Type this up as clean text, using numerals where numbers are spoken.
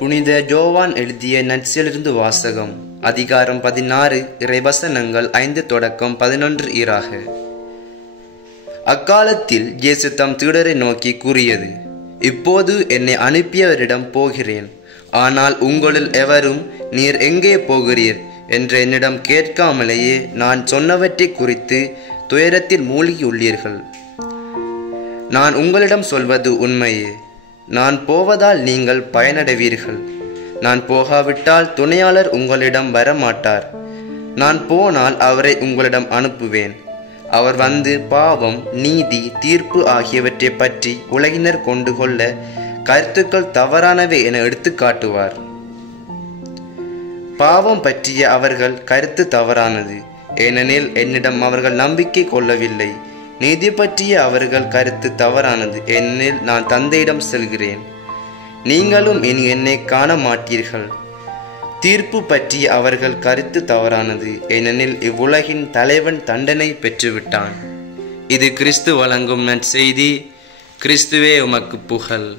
புனித ஜோவான் எழுதிய நற்செயலிருந்து வாசகம். அதிகாரம் 16 இறைவசனங்கள் 5 தொடக்கம் 11 ஈறாக. அக்காலத்தில் இயேசு தம் சீடரை நோக்கி கூறியது: இப்போது என்னை அனுப்பியவரிடம் போகிறேன். ஆனால் உங்களில் எவரும் நீர் எங்கே போகிறீர் என்று என்னிடம் கேட்காமலேயே நான் சொன்னவற்றை குறித்து துயரத்தில் மூழ்கியுள்ளீர்கள். நான் உங்களிடம் சொல்வது உண்மையே. நான் போவதால் நீங்கள் பயனடைவீர்கள். நான் போகாவிட்டால் துணையாளர் உங்களிடம் வரமாட்டார். நான் போனால் அவரை உங்களிடம் அனுப்புவேன். அவர் வந்து பாவம், நீதி, தீர்ப்பு ஆகியவற்றை பற்றி உலகினர் கொண்டு கொள்ள கருத்துக்கள் தவறானவை என எடுத்து காட்டுவார். பாவம் பற்றிய அவர்கள் கருத்து தவறானது, ஏனெனில் என்னிடம் அவர்கள் நம்பிக்கை கொள்ளவில்லை. நீதி பற்றிய அவர்கள் கருத்து தவறானது, ஏனெனில் நான் தந்தையிடம் செல்கிறேன். நீங்களும் இனி என்னை காண மாட்டீர்கள். தீர்ப்பு பற்றிய அவர்கள் கருத்து தவறானது, ஏனெனில் இவ்வுலகின் தலைவன் தண்டனை பெற்றுவிட்டான். இது கிறிஸ்து வழங்கும் நற்செய்தி. கிறிஸ்துவே உமக்கு புகழ்.